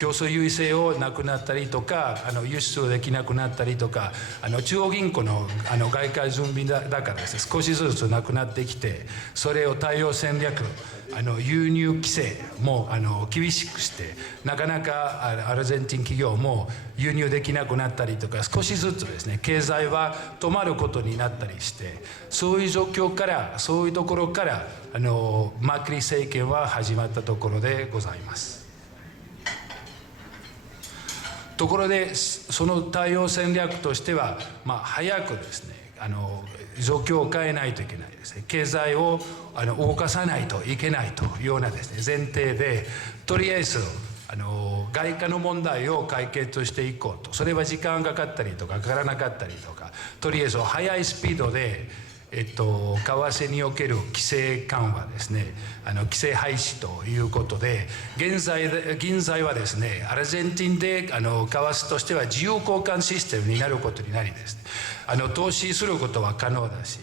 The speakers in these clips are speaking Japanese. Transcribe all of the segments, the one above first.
競争優位性をなくなったりとか、輸出できなくなったりとか、中央銀行の外貨準備高ですね、少しずつなくなってきて、それを対応戦略、輸入規制も厳しくして、なかなかアルゼンチン企業も輸入できなくなったりとか、少しずつですね、経済は止まることになったりして、そういう状況から、そういうところから、マクリ政権は始まったところでございます。ところでその対応戦略としては、早くですね状況を変えないといけないですね、経済を動かさないといけないというようなですね前提で、とりあえず外貨の問題を解決していこうと、それは時間がかかったりとかかからなかったりとか、とりあえず速いスピードで為替における規制緩和ですね、規制廃止ということで、現在はですね、アルゼンチンで為替としては自由交換システムになることになりですね、投資することは可能だし、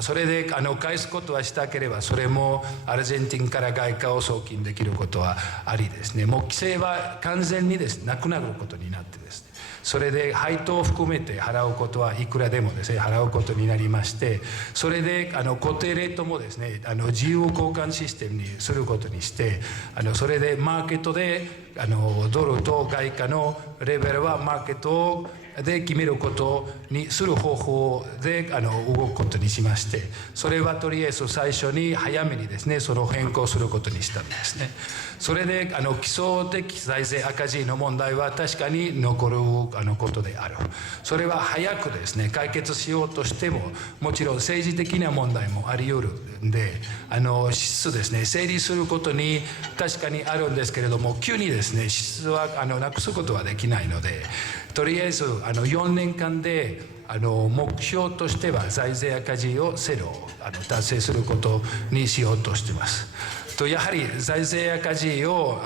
それで返すことはしたければ、それもアルゼンチンから外貨を送金できることはありですね、もう規制は完全にですねなくなることになってですね、それで配当を含めて払うことはいくらでもですね払うことになりまして、それで固定レートもですね自由交換システムにすることにして、それでマーケットでドルと外貨のレベルはマーケットで決めることにする方法で動くことにしまして、それはとりあえず最初に早めにですねそれを変更することにしたんですね。それで基礎的財政赤字の問題は確かに残ることである。それは早くですね解決しようとしても、もちろん政治的な問題もあり得るんで、支出ですね整理することに確かにあるんですけれども、急にですね支出はなくすことはできないので、とりあえず4年間で目標としては財政赤字をゼロ達成することにしようとしています。とやはり財政赤字を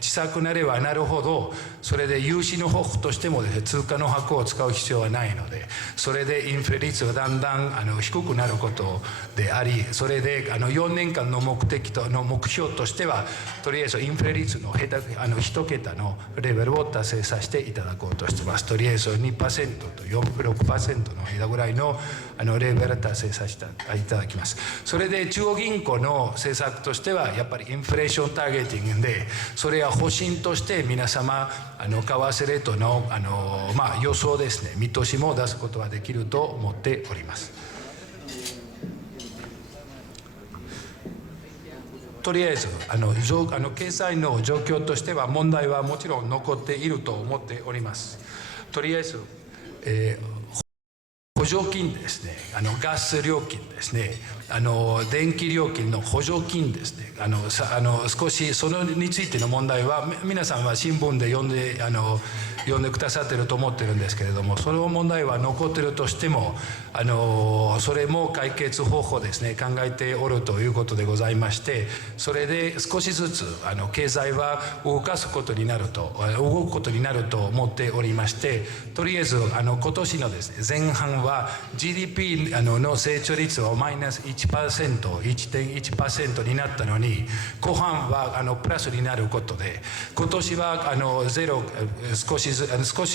小さくなればなるほど、それで融資の方法としてもですね通貨の箱を使う必要はないので、それでインフレ率がだんだん低くなることであり、それで4年間の目標としては、とりあえずインフレ率の1桁のレベルを達成させていただこうとしています。とりあえず 2% と 6% の間ぐらいのレベルを達成させていただきます。それで中央銀行の政策としてはやっぱりインフレーションターゲティングで、それは方針として皆様為替レートの予想ですね、見通しも出すことができると思っております。とりあえず経済の状況としては問題はもちろん残っていると思っております。とりあえず、補助金ですね、ガス料金ですね、電気料金の補助金ですね、少しそれについての問題は皆さんは新聞で読んでくださっていると思っているんですけれども、その問題は残っているとしてもそれも解決方法ですね考えておるということでございまして、それで少しずつ経済は動くことになると思っておりまして、とりあえず今年のですね前半は GDP の成長率はマイナス 1%、1.1% になったのに、後半はプラスになることで、今年はゼロ少し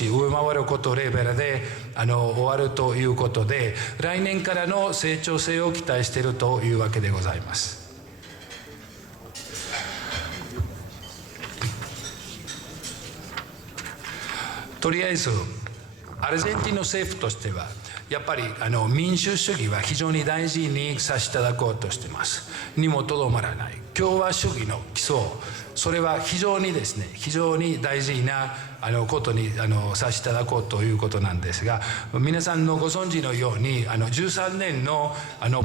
上回ることレベルで終わるということで、来年からの成長性を期待しているというわけでございます。とりあえずアルゼンチンの政府としてはやっぱり民主主義は非常に大事にさせていただこうとしています。にもとどまらない共和主義の基礎、それは非常に大事なことにさせていただこうということなんですが、皆さんのご存知のように13年の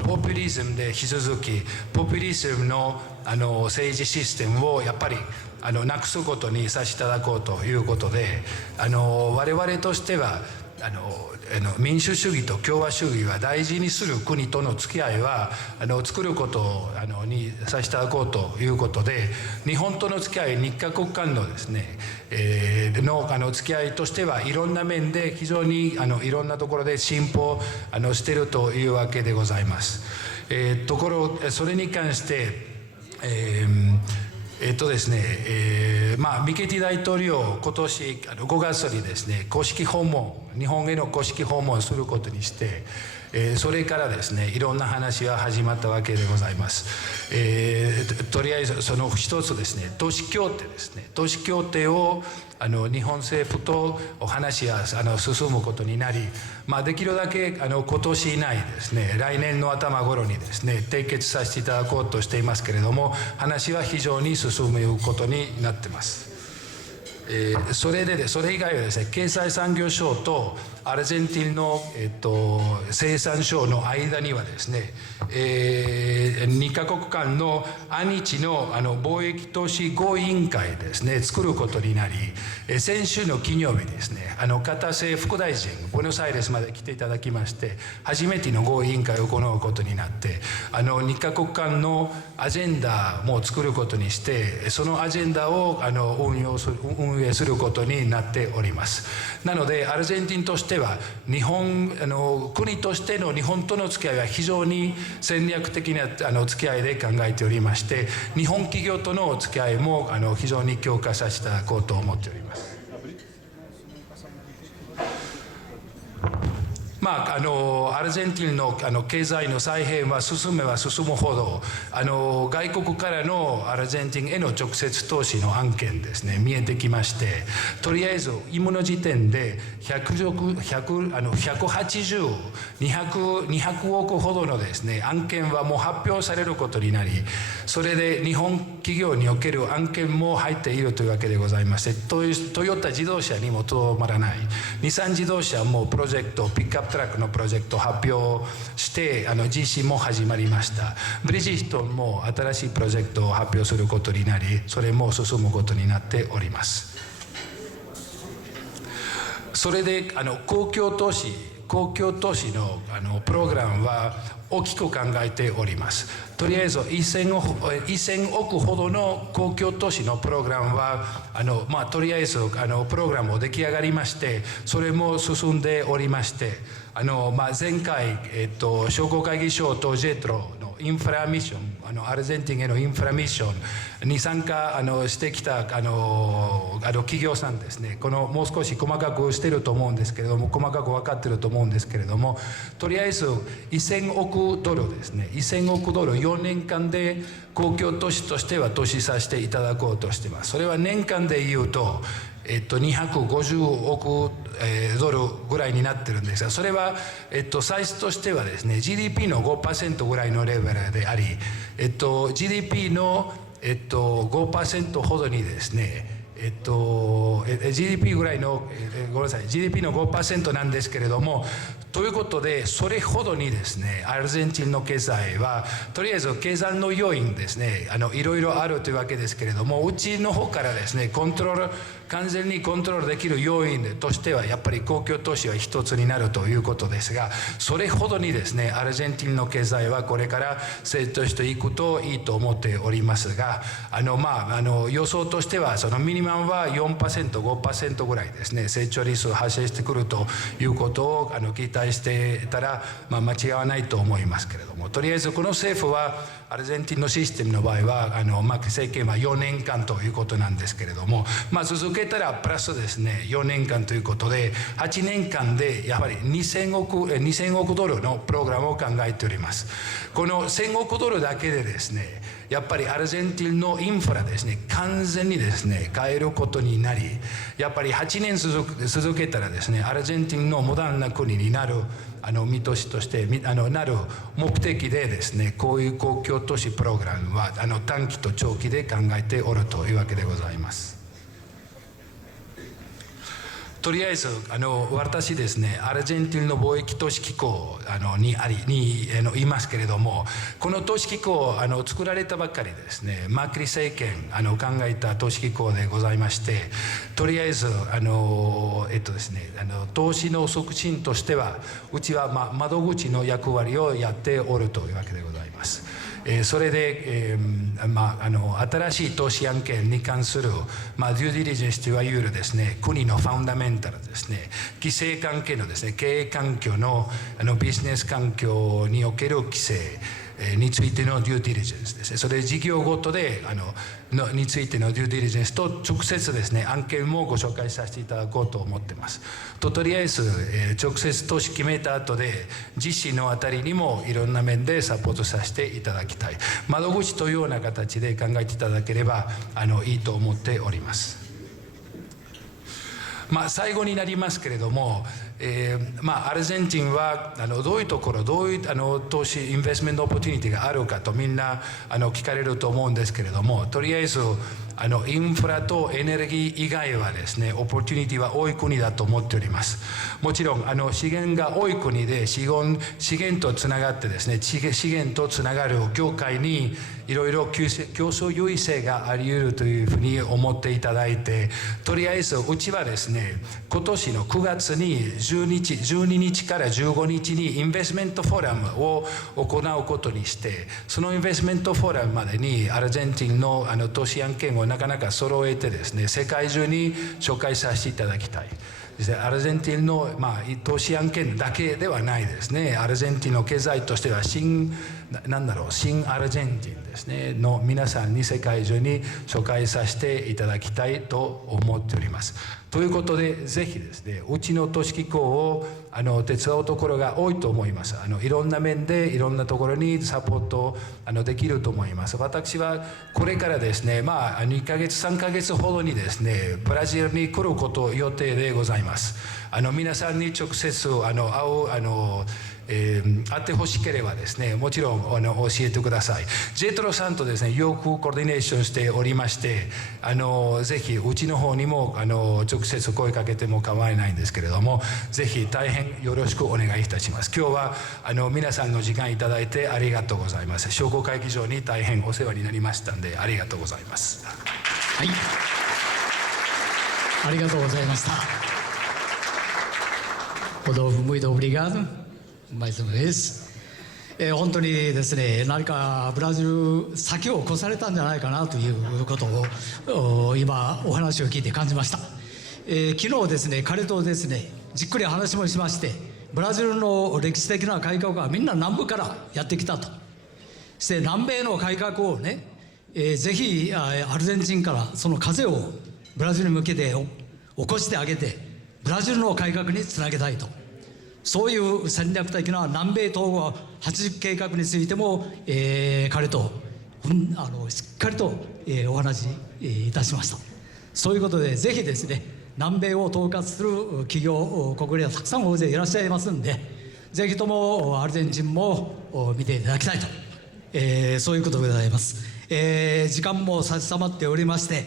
ポピュリズムで引き続きポピュリズムの政治システムをやっぱりなくすことにさせていただこうということで、我々としては民主主義と共和主義は大事にする国との付き合いは作ることにさせていただこうということで、日本との付き合い、日カ国間のですね、の付き合いとしてはいろんな面で非常にいろんなところで進歩しているというわけでございます。ところそれに関して、ですね、ミケティ大統領、今年5月にですね、公式訪問、日本への公式訪問することにして、それからですね、いろんな話が始まったわけでございます。とりあえずその一つですね、都市協定ですね、都市協定を日本政府とお話が進むことになり、できるだけ今年以内ですね、来年の頭頃にですね、締結させていただこうとしていますけれども、話は非常に進むことになっています。それ以外はですね、経済産業省とアルゼンチンの、生産省の間にはですね、2カ国間のアニチの貿易投資合意委員会ですね、作ることになり、先週の金曜日ですね、片瀬副大臣、ボノスアイレスまで来ていただきまして、初めての合意委員会を行うことになって、2カ国間のアジェンダも作ることにして、そのアジェンダを運営することになっております。なので、アルゼンチンとしては、国としての日本との付き合いは非常に戦略的な付き合いで考えておりまして、日本企業との付き合いも非常に強化させていただこうと思っております。アルゼンチンの経済の再編は進めば進むほど外国からのアルゼンチンへの直接投資の案件ですね、見えてきまして、とりあえず今の時点で180、200億ほどのですね、案件はもう発表されることになり、それで日本企業における案件も入っているというわけでございまして、トヨタ自動車にもとどまらない、日産自動車もプロジェクト、ピックアップトラックのプロジェクトを発表して実施も始まりました。ブリヂストンも新しいプロジェクトを発表することになり、それも進むことになっております。それで公共投資のプログラムは大きく考えております。とりあえず1000億ほどの公共投資のプログラムはとりあえずプログラムも出来上がりまして、それも進んでおりまして、前回、商工会議所とジェトロのインフラミッション、アルゼンチンへのインフラミッションに参加してきた企業さんですね、もう少し細かくしていると思うんですけれども、細かく分かっていると思うんですけれども、とりあえず1000億ドルですね、1000億ドル4年間で公共投資としては投資させていただこうとしています。それは年間でいうと250億ドルぐらいになってるんですが、それはサイズとしてはですね、 GDP の 5% ぐらいのレベルであり、GDP の5% ほどにですね、GDP ぐらいのごめんなさい、 GDP の 5% なんですけれども、ということでそれほどにですね、アルゼンチンの経済はとりあえず経済の要因ですね、いろいろあるというわけですけれども、うちの方からですね、完全にコントロールできる要因としてはやっぱり公共投資は一つになるということですが、それほどにですね、アルゼンチンの経済はこれから成長していくといいと思っておりますが、予想としてはそのミニマムは 4%、5% ぐらいですね、成長率発生してくるということを期待していたら間違わないと思いますけれども、とりあえずこの政府はアルゼンチンのシステムの場合は政権は4年間ということなんですけれども、続けたらプラスですね4年間ということで8年間でやはり2000億ドルのプログラムを考えております。この1000億ドルだけでですね、やっぱりアルゼンチンのインフラですね、完全にですね変えることになり、やっぱり8年続けたらですね、アルゼンチンのモダンな国になる見通しとしてなる目的でですね、こういう公共投資プログラムは短期と長期で考えておるというわけでございます。とりあえず私ですね、アルゼンチンの貿易投資機構にいますけれども、この投資機構作られたばっかりですね、マクリ政権考えた投資機構でございまして、とりあえずですね、投資の促進としてはうちは窓口の役割をやっておるというわけでございます。それで、新しい投資案件に関する、デューディリジェンスといわゆるですね、国のファウンダメンタルですね、規制関係のですね、経営環境のビジネス環境における規制、についてのデューディリジェンスですね。それ事業ごとでについてのデューディリジェンスと直接ですね案件もご紹介させていただこうと思ってます。とりあえず、直接投資決めた後で実施のあたりにもいろんな面でサポートさせていただきたい。窓口というような形で考えていただければいいと思っております。最後になりますけれども、アルゼンチンはどういうところどういう投資インベストメントオポチュニティがあるかとみんな聞かれると思うんですけれども、とりあえずインフラとエネルギー以外はですねオポチュニティは多い国だと思っております。もちろん資源が多い国で資源とつながってですね資源とつながる業界にいろいろ競争優位性があり得るというふうに思っていただいて、とりあえずうちはですね今年の9月に12日から15日にインベストメントフォーラムを行うことにして、そのインベストメントフォーラムまでにアルゼンチンの投資案件をなかなか揃えてですね世界中に紹介させていただきたい。アルゼンチンの、投資案件だけではないですね。アルゼンチンの経済としては新アルゼンチンですねの皆さんに世界中に紹介させていただきたいと思っております。ということでぜひですねうちの投資機構を手伝うところが多いと思います。いろんな面でいろんなところにサポートできると思います。私はこれからですね2ヶ月3ヶ月ほどにですねブラジルに来ること予定でございます。皆さんに直接会ってほしければですねもちろん教えてください。ジェトロさんとですねよくコーディネーションしておりまして、ぜひうちの方にも直接声かけても構わないんですけれども、ぜひ大変よろしくお願いいたします。今日は皆さんの時間いただいてありがとうございます。商工会議場に大変お世話になりましたんでありがとうございます。はい、ありがとうございました。Muito obrigado mais uma vez。本当にですね何かブラジル先を越されたんじゃないかなということを今お話を聞いて感じました。昨日ですね彼とですねじっくり話もしまして、ブラジルの歴史的な改革はみんな南部からやってきたと。そして南米の改革をね、ぜひアルゼンチンからその風をブラジルに向けて起こしてあげてブラジルの改革につなげたいと。そういう戦略的な南米統合80計画についても、彼としっかりと、お話しいたしました。そういうことでぜひですね南米を統括する企業国連はたくさん大勢いらっしゃいますんで、ぜひともアルゼンチンも見ていただきたいと、そういうことでございます。時間も差し迫っておりまして、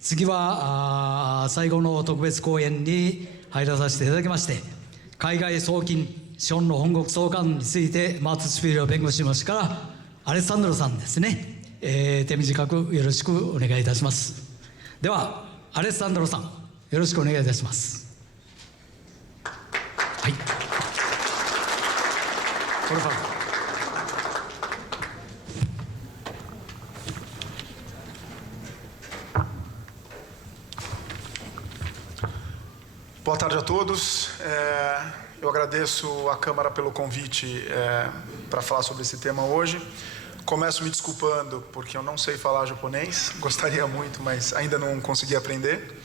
次は最後の特別講演に入らさせていただきまして、海外送金資本の本国送還についてマーツ・スピーロ弁護士からアレッサンドロさんですね、手短くよろしくお願いいたします。ではアレッサンドロさんよろしくお願いいたします。はい、これから。Boa tarde a todos. Eu agradeço à Câmara pelo convite para falar sobre esse tema hoje. Começo me desculpando porque eu não sei falar japonês, gostaria muito, mas ainda não consegui aprender.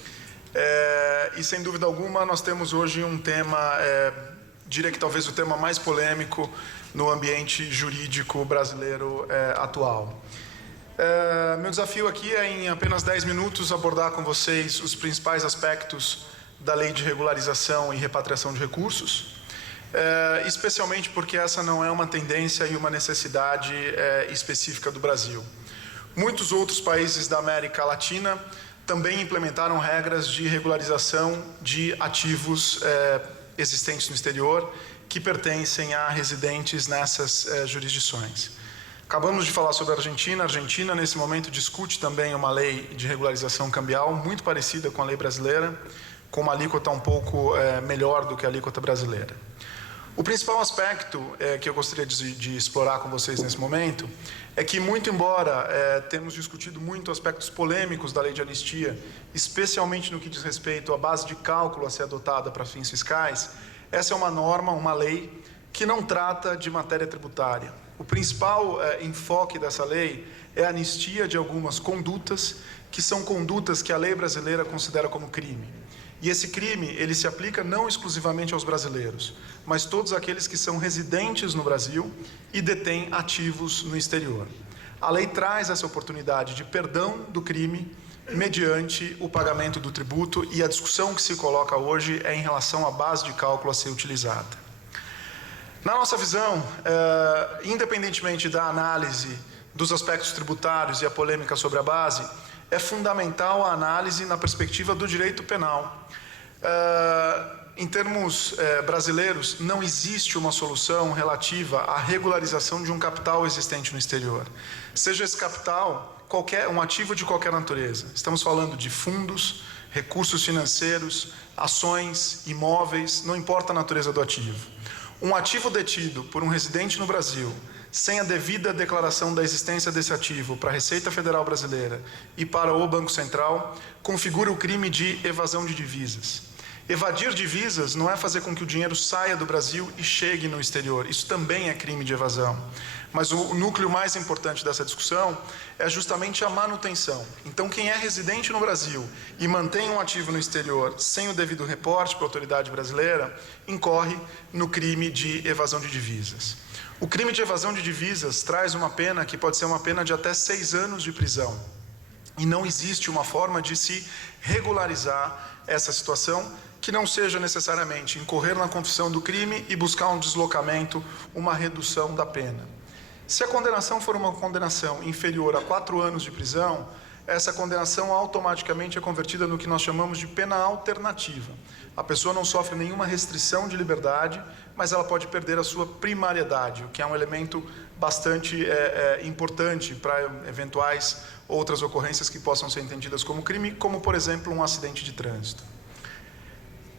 E sem dúvida alguma nós temos hoje um tema, diria que talvez o tema mais polêmico no ambiente jurídico brasileiro atual. Meu desafio aqui é em apenas 10 minutos abordar com vocês os principais aspectos da Lei de Regularização e Repatriação de Recursos, especialmente porque essa não é uma tendência e uma necessidade específica do Brasil. Muitos outros países da América Latina também implementaram regras de regularização de ativos existentes no exterior que pertencem a residentes nessas jurisdições. Acabamos de falar sobre a Argentina. A Argentina, nesse momento, discute também uma lei de regularização cambial muito parecida com a lei brasileira, com uma alíquota um pouco melhor do que a alíquota brasileira. O principal aspecto que eu gostaria de explorar com vocês nesse momento é que, muito embora temos discutido muito aspectos polêmicos da lei de anistia, especialmente no que diz respeito à base de cálculo a ser adotada para fins fiscais, essa é uma norma, uma lei que não trata de matéria tributária. o principal enfoque dessa lei é a anistia de algumas condutas, que são condutas que a lei brasileira considera como crime. E esse crime, ele se aplica não exclusivamente aos brasileiros, mas todos aqueles que são residentes no Brasil e detêm ativos no exterior. A lei traz essa oportunidade de perdão do crime mediante o pagamento do tributo, e a discussão que se coloca hoje é em relação à base de cálculo a ser utilizada. Na nossa visão, independentemente da análise dos aspectos tributários e a polêmica sobre a base, é fundamental a análise na perspectiva do direito penal. Em termos brasileiros, não existe uma solução relativa à regularização de um capital existente no exterior. Seja esse capital um ativo de qualquer natureza. Estamos falando de fundos, recursos financeiros, ações, imóveis, não importa a natureza do ativo. Um ativo detido por um residente no Brasil, sem a devida declaração da existência desse ativo para a Receita Federal Brasileira e para o Banco Central, configura o crime de evasão de divisas. Evadir divisas não é fazer com que o dinheiro saia do Brasil e chegue no exterior. Isso também é crime de evasão. Mas o núcleo mais importante dessa discussão é justamente a manutenção. Então, quem é residente no Brasil e mantém um ativo no exterior sem o devido reporte para a autoridade brasileira, incorre no crime de evasão de divisas. O crime de evasão de divisas traz uma pena que pode ser uma pena de até 6 anos de prisão. E não existe uma forma de se regularizar essa situação que não seja necessariamente incorrer na confissão do crime e buscar um deslocamento, uma redução da pena. Se a condenação for uma condenação inferior a 4 anos de prisão, essa condenação automaticamente é convertida no que nós chamamos de pena alternativa. A pessoa não sofre nenhuma restrição de liberdade, mas ela pode perder a sua primariedade, o que é um elemento bastante importante para eventuais outras ocorrências que possam ser entendidas como crime, como, por exemplo, um acidente de trânsito.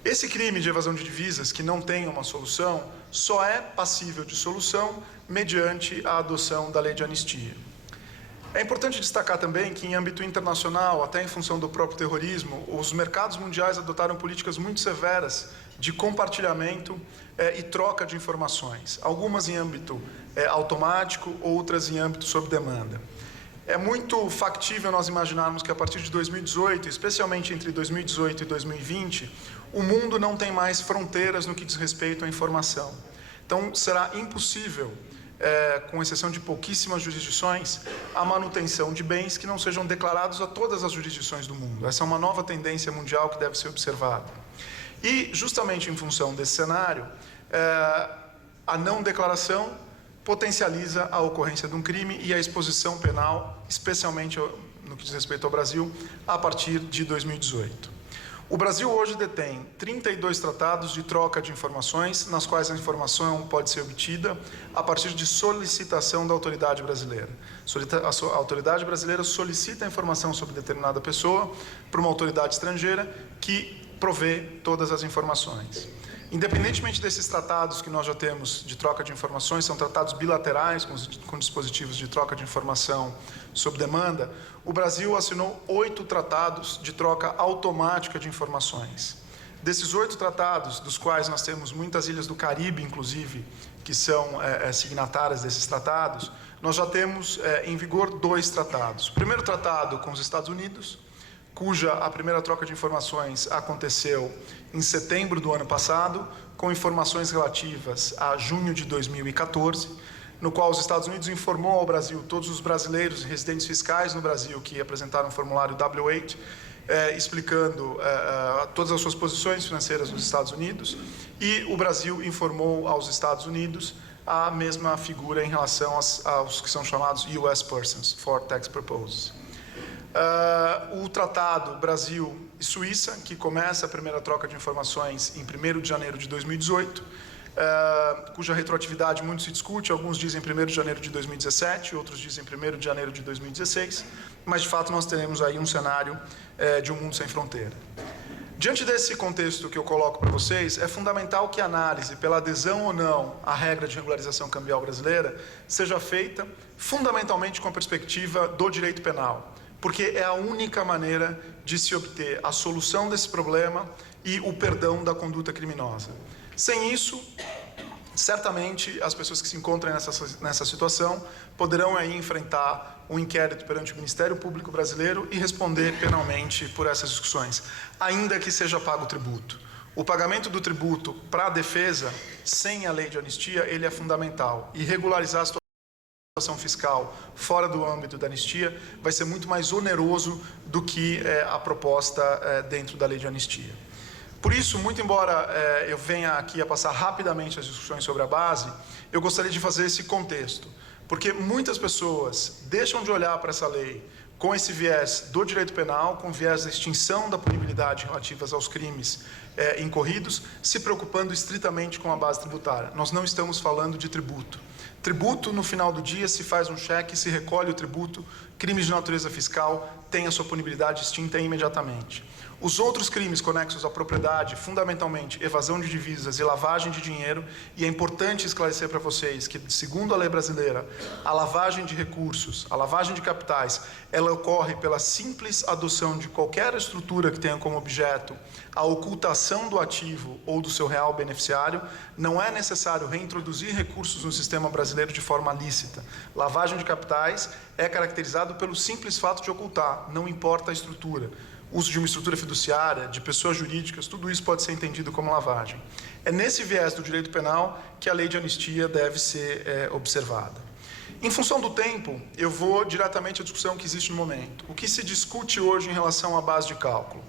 Esse crime de evasão de divisas, que não tem uma solução, só é passível de solução mediante a adoção da lei de anistia. É importante destacar também que, em âmbito internacional, até em função do próprio terrorismo, os mercados mundiais adotaram políticas muito severas de compartilhamento e troca de informações, algumas em âmbito automático, outras em âmbito sob demanda. É muito factível nós imaginarmos que, a partir de 2018, especialmente entre 2018 e 2020, o mundo não tem mais fronteiras no que diz respeito à informação. Então, será impossível, com exceção de pouquíssimas jurisdições, a manutenção de bens que não sejam declarados a todas as jurisdições do mundo. Essa é uma nova tendência mundial que deve ser observada. E, justamente em função desse cenário, a não declaração potencializa a ocorrência de um crime e a exposição penal, especialmente no que diz respeito ao Brasil, a partir de 2018. O Brasil hoje detém 32 tratados de troca de informações, nas quais a informação pode ser obtida a partir de solicitação da autoridade brasileira. A autoridade brasileira solicita a informação sobre determinada pessoa para uma autoridade estrangeira que provê todas as informações. Independentemente desses tratados que nós já temos de troca de informações, são tratados bilaterais com dispositivos de troca de informação sob demanda, o Brasil assinou 8 tratados de troca automática de informações. Desses 8 tratados, dos quais nós temos muitas ilhas do Caribe, inclusive, que são signatárias desses tratados, nós já temos em vigor 2 tratados. O primeiro tratado com os Estados Unidos, cuja a primeira troca de informações aconteceu em setembro do ano passado, com informações relativas a junho de 2014, no qual os Estados Unidos informou ao Brasil, todos os brasileiros e residentes fiscais no Brasil que apresentaram o formulário W8, explicando todas as suas posições financeiras nos Estados Unidos, e o Brasil informou aos Estados Unidos a mesma figura em relação aos que são chamados US Persons, for Tax Purposes. O tratado Brasil e Suíça, que começa a primeira troca de informações em 1º de janeiro de 2018, cuja retroatividade muito se discute, alguns dizem 1º de janeiro de 2017, outros dizem 1º de janeiro de 2016, mas de fato nós teremos aí um cenário de um mundo sem fronteira. Diante desse contexto que eu coloco para vocês, é fundamental que a análise pela adesão ou não à regra de regularização cambial brasileira seja feita fundamentalmente com a perspectiva do direito penal, porque é a única maneira de se obter a solução desse problema e o perdão da conduta criminosa. Sem isso, certamente as pessoas que se encontram nessa situação poderão aí enfrentar um inquérito perante o Ministério Público Brasileiro e responder penalmente por essas discussões, ainda que seja pago o tributo. O pagamento do tributo para a defesa, sem a lei de anistia, ele é fundamental. E regularizar a situação fiscal fora do âmbito da anistia vai ser muito mais oneroso do que a proposta dentro da lei de anistia. Por isso, muito embora eu venha aqui a passar rapidamente as discussões sobre a base, eu gostaria de fazer esse contexto, porque muitas pessoas deixam de olhar para essa lei com esse viés do direito penal, com viés da extinção da punibilidade relativas aos crimes incorridos, se preocupando estritamente com a base tributária. Nós não estamos falando de tributo. Tributo, no final do dia, se faz um cheque, se recolhe o tributo, crimes de natureza fiscal têm a sua punibilidade extinta imediatamente. Os outros crimes conexos à propriedade, fundamentalmente evasão de divisas e lavagem de dinheiro, e é importante esclarecer para vocês que, segundo a lei brasileira, a lavagem de recursos, a lavagem de capitais, ela ocorre pela simples adoção de qualquer estrutura que tenha como objeto a ocultação do ativo ou do seu real beneficiário. Não é necessário reintroduzir recursos no sistema brasileiro de forma lícita. Lavagem de capitais é caracterizado pelo simples fato de ocultar, não importa a estrutura. Uso de uma estrutura fiduciária, de pessoas jurídicas, tudo isso pode ser entendido como lavagem. É nesse viés do direito penal que a lei de anistia deve ser observada. Em função do tempo, eu vou diretamente à discussão que existe no momento. O que se discute hoje em relação à base de cálculo?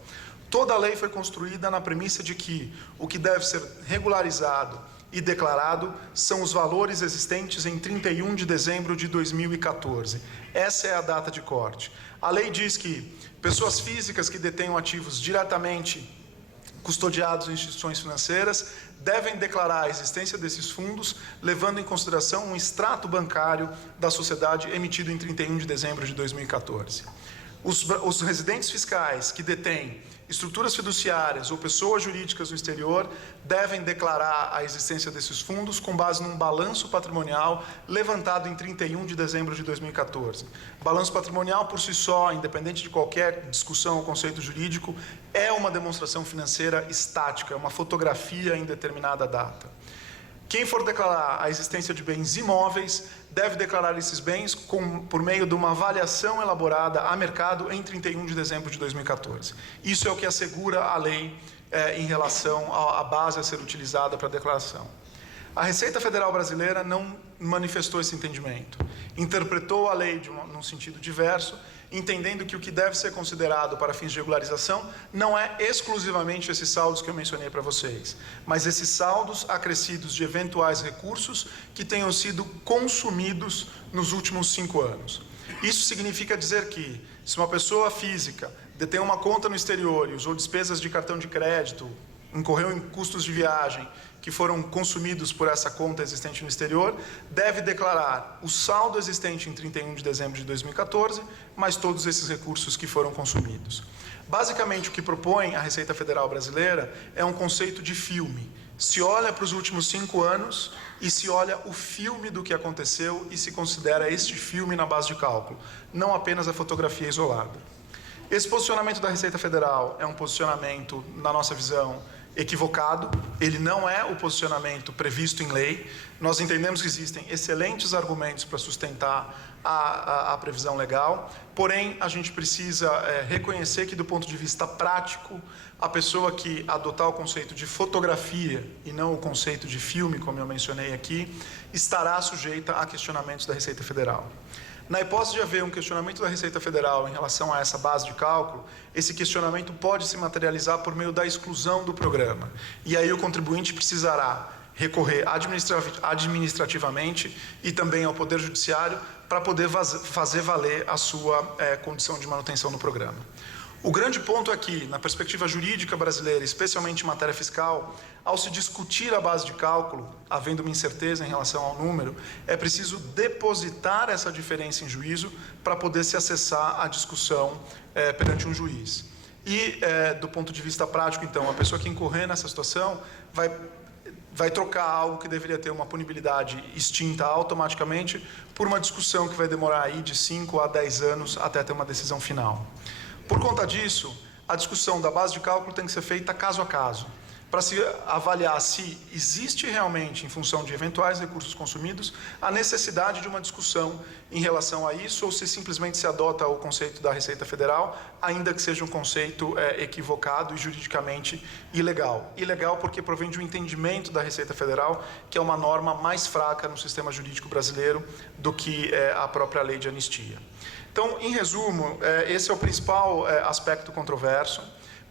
Toda a lei foi construída na premissa de que o que deve ser regularizado e declarado são os valores existentes em 31 de dezembro de 2014. Essa é a data de corte. A lei diz que pessoas físicas que detenham ativos diretamente custodiados em instituições financeiras devem declarar a existência desses fundos, levando em consideração um extrato bancário da sociedade emitido em 31 de dezembro de 2014. Os residentes fiscais que detêm estruturas fiduciárias ou pessoas jurídicas no exterior devem declarar a existência desses fundos com base num balanço patrimonial levantado em 31 de dezembro de 2014. Balanço patrimonial, por si só, independente de qualquer discussão ou conceito jurídico, é uma demonstração financeira estática, é uma fotografia em determinada data. Quem for declarar a existência de bens imóveis deve declarar esses bens por meio de uma avaliação elaborada a mercado em 31 de dezembro de 2014. Isso é o que assegura a lei em relação à base a ser utilizada para a declaração. A Receita Federal Brasileira não manifestou esse entendimento. Interpretou a lei num sentido diverso, entendendo que o que deve ser considerado para fins de regularização não é exclusivamente esses saldos que eu mencionei para vocês, mas esses saldos acrescidos de eventuais recursos que tenham sido consumidos nos últimos 5 anos. Isso significa dizer que, se uma pessoa física detém uma conta no exterior e usou despesas de cartão de crédito, incorreu em custos de viagem que foram consumidos por essa conta existente no exterior, deve declarar o saldo existente em 31 de dezembro de 2014, mais todos esses recursos que foram consumidos. Basicamente, o que propõe a Receita Federal Brasileira é um conceito de filme. Se olha para os últimos 5 anos e se olha o filme do que aconteceu e se considera este filme na base de cálculo, não apenas a fotografia isolada. Esse posicionamento da Receita Federal é um posicionamento, na nossa visão, equivocado. Ele não é o posicionamento previsto em lei. Nós entendemos que existem excelentes argumentos para sustentar a previsão legal, porém a gente precisa reconhecer que, do ponto de vista prático, a pessoa que adotar o conceito de fotografia e não o conceito de filme, como eu mencionei aqui, estará sujeita a questionamentos da Receita Federal. Na hipótese de haver um questionamento da Receita Federal em relação a essa base de cálculo, esse questionamento pode se materializar por meio da exclusão do programa. E aí o contribuinte precisará recorrer administrativamente e também ao Poder Judiciário para poder fazer valer a sua condição de manutenção no programa. O grande ponto é que, na perspectiva jurídica brasileira, especialmente em matéria fiscal, ao se discutir a base de cálculo, havendo uma incerteza em relação ao número, é preciso depositar essa diferença em juízo para poder se acessar a discussão perante um juiz. E, do ponto de vista prático, então, a pessoa que incorrer nessa situação vai trocar algo que deveria ter uma punibilidade extinta automaticamente por uma discussão que vai demorar aí de 5 a 10 anos até ter uma decisão final. Por conta disso, a discussão da base de cálculo tem que ser feita caso a caso. para se avaliar se existe realmente, em função de eventuais recursos consumidos, a necessidade de uma discussão em relação a isso, ou se simplesmente se adota o conceito da Receita Federal, ainda que seja um conceito equivocado e juridicamente ilegal. Ilegal porque provém de um entendimento da Receita Federal, que é uma norma mais fraca no sistema jurídico brasileiro do que a própria lei de anistia. Então, em resumo, esse é o principal aspecto controverso.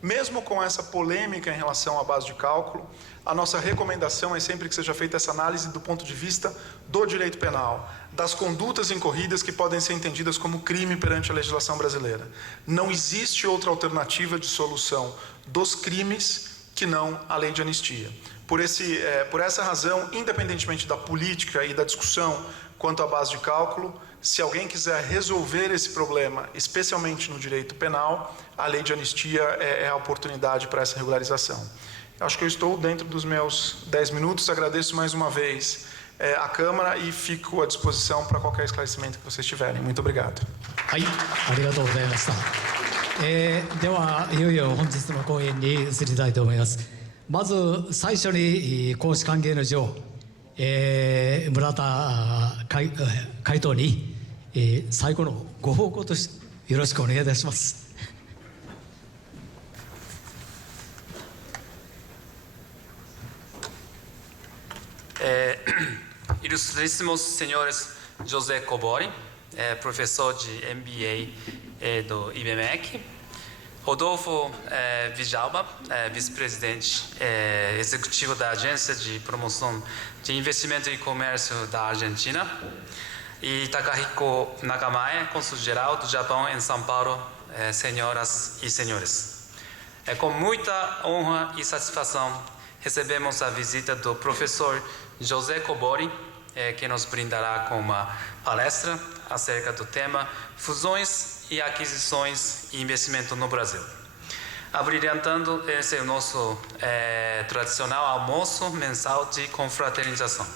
Mesmo com essa polêmica em relação à base de cálculo, a nossa recomendação é sempre que seja feita essa análise do ponto de vista do direito penal, das condutas incorridas que podem ser entendidas como crime perante a legislação brasileira. Não existe outra alternativa de solução dos crimes que não a lei de anistia. Por essa razão, independentemente da política e da discussão quanto à base de cálculo, se alguém quiser resolver esse problema, especialmente no direito penal, a lei de anistia é a oportunidade para essa regularização. Acho que eu estou dentro dos meus 10 minutos. Agradeço mais uma vez à Câmara e fico à disposição para qualquer esclarecimento que vocês tiverem. Muito obrigado. はい、ありがとうございました。ではいよいよ本日の講演に移りたいと思います。まず最初に公使関係の上、村田会頭に、最後のご報告としてよろしくお願いいたします。Ilustríssimos senhores José Cobori, professor de MBA do IBMEC, Rodolfo Villalba, vice-presidente executivo da Agência de Promoção de Investimento e Comércio da Argentina, e Takahiko Nakamae, cônsul-geral do Japão em São Paulo, senhoras e senhores. Com muita honra e satisfação, recebemos a visita do professor José Cobori, que nos brindará com uma palestra acerca do tema Fusões e Aquisições e Investimento no Brasil. Abrilhantando esse é o nosso tradicional almoço mensal de confraternização.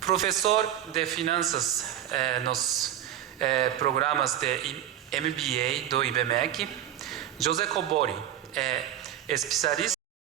Professor de Finanças nos programas de MBA do IBMEC, José Cobori é especialista